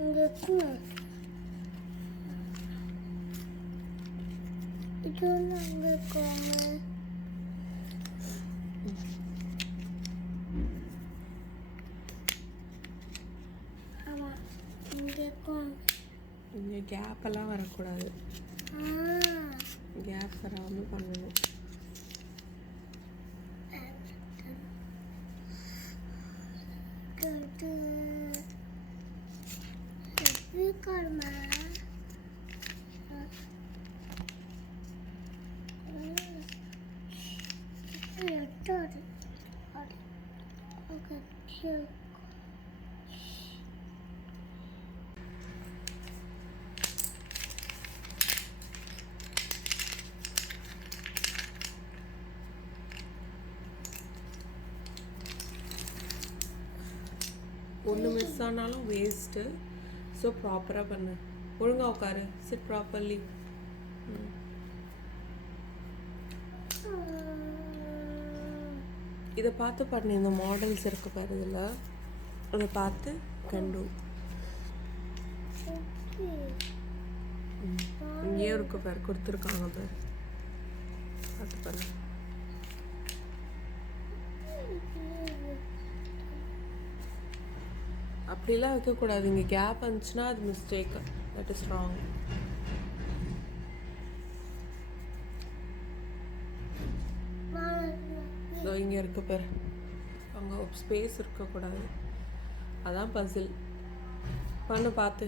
இங்கே இருக்குங்க. இது ஒன்று அங்கே இருக்கவங்க. ஆமாம், இங்கே இருக்கும். இங்கே கேப்பெல்லாம் வரக்கூடாது. கேப் வராமல் பண்ணணும். ஒன்று மிஸ் ஆனாலும் வேஸ்ட்டு. ஸோ ப்ராப்பராக பண்ணு. ஒழுங்காக உட்காரு. Sit properly. இதை பார்த்து பண்ணு. இந்த மாடல்ஸ் இருக்கு பாரு, இதில் அதை பார்த்து கண்டு. இங்கேயே இருக்கு பாரு, கொடுத்துருக்காங்க பாரு, பார்த்து பண்ணு. அப்படிலாம் வைக்கக்கூடாது. இங்கே கேப் வந்துச்சுன்னா அது மிஸ்டேக். That is wrong. இங்கே இருக்க பேர் அங்கே ஸ்பேஸ் இருக்கக்கூடாது. அதான் பசில் பண்ணு பார்த்து.